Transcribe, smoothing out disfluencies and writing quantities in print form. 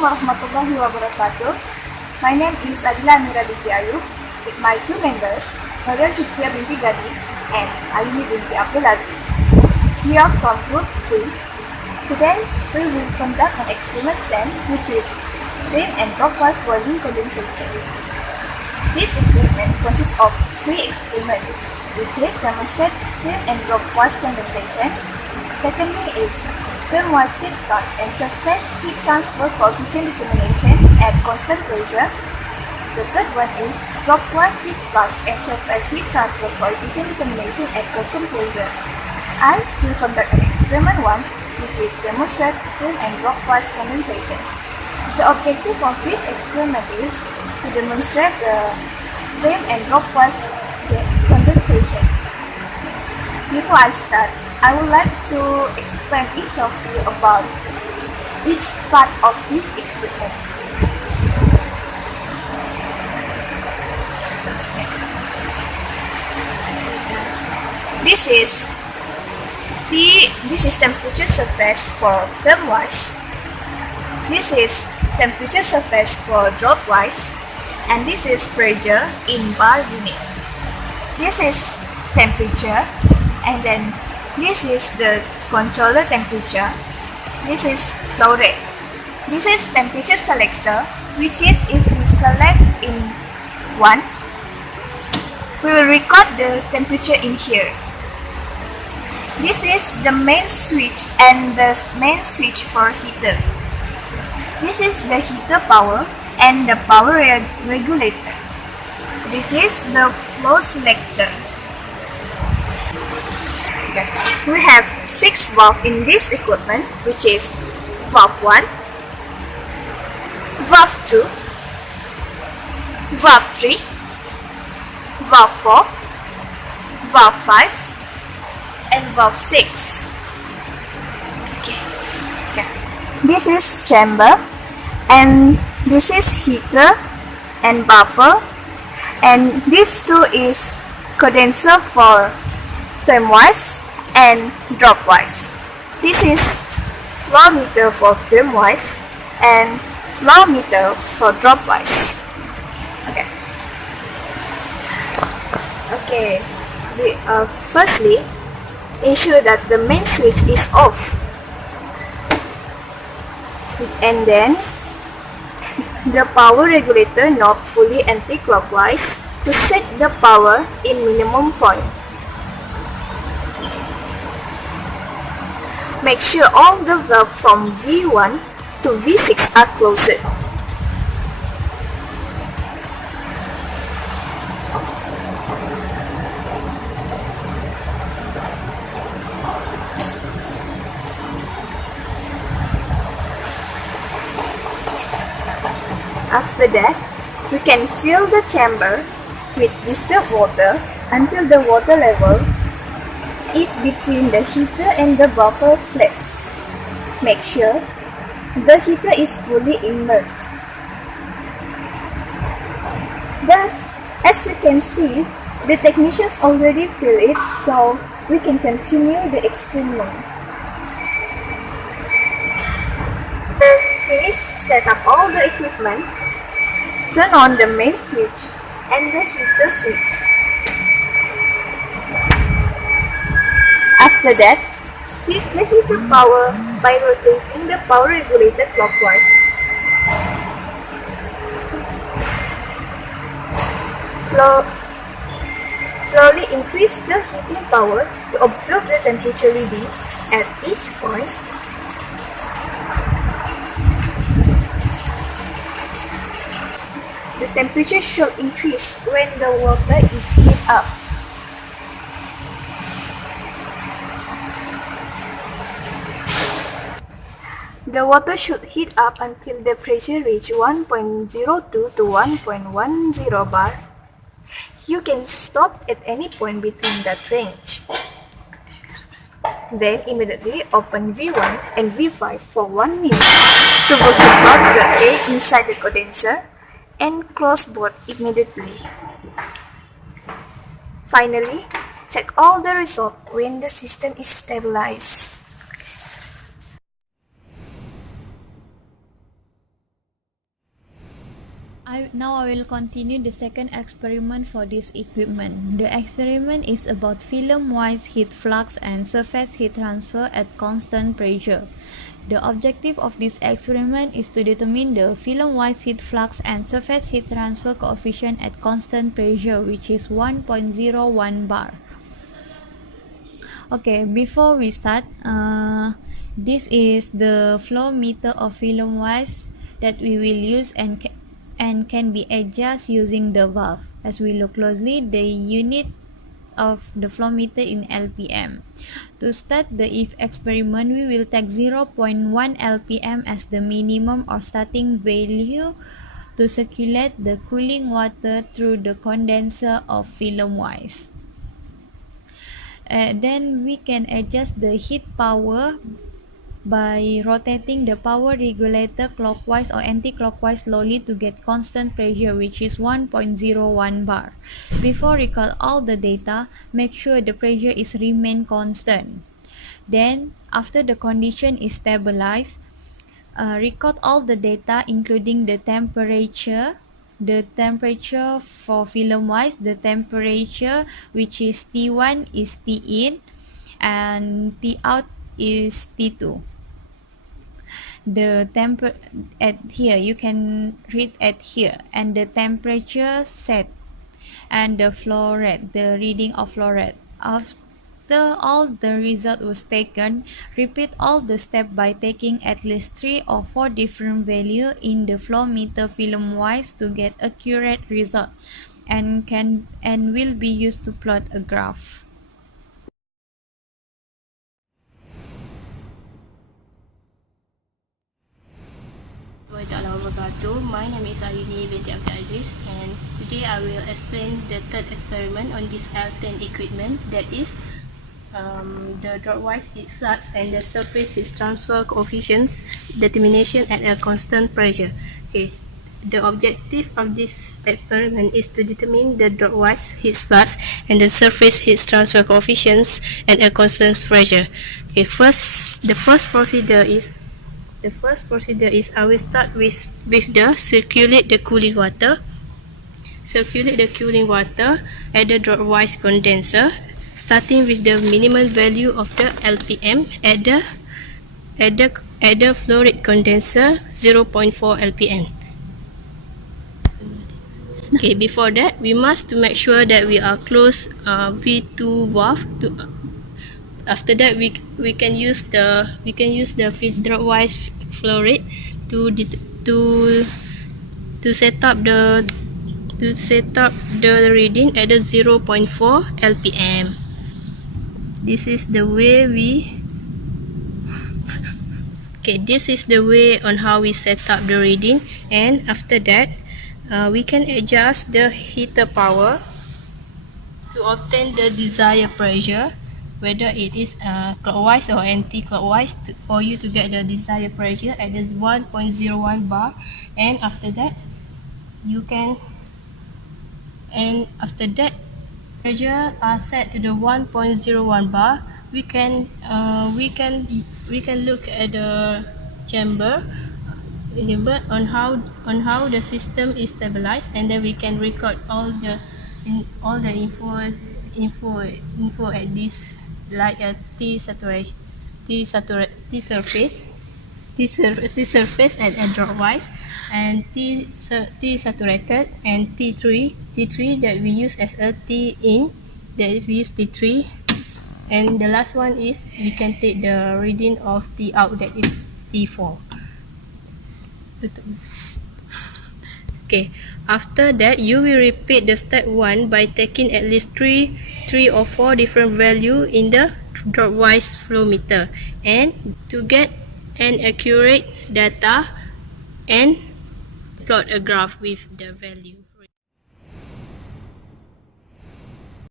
warahmatullahi wabarakatuh. My name is Adila Amira Binti Ayub with my two members, Nurul Fitria Binti Gadis and Alini Binti Abdul Aziz. We are from Group 3. Today, we will conduct an experiment 10, which is flame and dropwise boiling condensation. This experiment consists of 3 experiments, which is demonstrate flame and dropwise condensation. Secondly is film-wise heat flux and surface heat transfer coefficient determinations at constant pressure. The third one is dropwise heat flux and surface heat transfer coefficient determination at constant pressure. I will conduct an experiment 1, which is demonstrate film and dropwise condensation. The objective of this experiment is to demonstrate the flame and dropwise condensation. Before I start, I would like to explain each of you about each part of this experiment. This is temperature surface for film-wise. This is temperature surface for drop-wise, and this is pressure in bar unit. This is temperature, and then this is the controller temperature. This is flow rate. This is temperature selector, which is if we select in 1, we will record the temperature in here. This is the main switch and the main switch for heater. This is the heater power and the power regulator. This is the flow selector. We have 6 valves in this equipment, which is valve 1, valve 2, valve 3, valve 4, valve 5, and valve 6. Okay. This is chamber, and this is heater and buffer, and this two is condenser for flame-wise and drop-wise. This is flow meter for flame-wise and flow meter for drop-wise. Okay. Firstly, ensure that the main switch is off, and then the power regulator knob fully anti-clockwise to set the power in minimum point. Make sure all the valves from V1 to V6 are closed. After that, we can fill the chamber with distilled water until the water level is between the heater and the buffer plates. Make sure the heater is fully immersed. As you can see, the technicians already fill it, so we can continue the experiment. Finish set up all the equipment. Turn on the main switch and the heater switch. After that, shift the heater power by rotating the power regulator clockwise. Slowly increase the heating power to observe the temperature reading at each point. The temperature should increase when the water is heated up. The water should heat up until the pressure reaches 1.02 to 1.10 bar. You can stop at any point between that range. Then immediately open V1 and V5 for 1 minute to out the air inside the condenser and close both immediately. Finally, check all the results when the system is stabilized. Now I will continue the second experiment for this equipment. The experiment is about film-wise heat flux and surface heat transfer at constant pressure. The objective of this experiment is to determine the film-wise heat flux and surface heat transfer coefficient at constant pressure, which is 1.01 bar. Okay, before we start, this is the flow meter of film-wise that we will use and can be adjusted using the valve. As we look closely, the unit of the flow meter in LPM. To start the if experiment, we will take 0.1 LPM as the minimum or starting value to circulate the cooling water through the condenser of film-wise. Then we can adjust the heat power by rotating the power regulator clockwise or anti-clockwise slowly to get constant pressure, which is 1.01 bar. Before record all the data, make sure the pressure is remain constant. Then after the condition is stabilized, record all the data including the temperature for film wise, the temperature which is T1 is T in and T out is T2. The temper at here you can read at here, and the temperature set and the flow rate, the reading of flow rate. After all the result was taken, repeat all the steps by taking at least 3 or 4 different values in the flow meter film wise to get accurate result, and will be used to plot a graph. My name is Ayuni binti Abdul Aziz, and today I will explain the third experiment on this L10 equipment, that is the dropwise heat flux and the surface heat transfer coefficients determination at a constant pressure. Okay. The objective of this experiment is to determine the dropwise heat flux and the surface heat transfer coefficients at a constant pressure. Okay, the first procedure is I will start with the circulate the cooling water. Circulate the cooling water at the dropwise condenser, starting with the minimal value of the LPM at the flow rate condenser 0.4 LPM. Okay, before that, we must to make sure that we are close V2 valve to. After that, we can use the dropwise flow rate to set up the reading at the 0.4 LPM. This is the way this is the way on how we set up the reading, and after that we can adjust the heater power to obtain the desired pressure, whether it is clockwise or anti-clockwise, for you to get the desired pressure at the 1.01 bar. And after that pressure are set to the 1.01 bar, we can look at the chamber on how the system is stabilized, and then we can record all the info at this, like a T surface at dropwise, and T saturated, and T3 that we use as a T in, that we use T3, and the last one is we can take the reading of T out, that is T4. Okay, after that you will repeat the step 1 by taking at least 3 or 4 different value in the dropwise flow meter, and to get an accurate data and plot a graph with the value.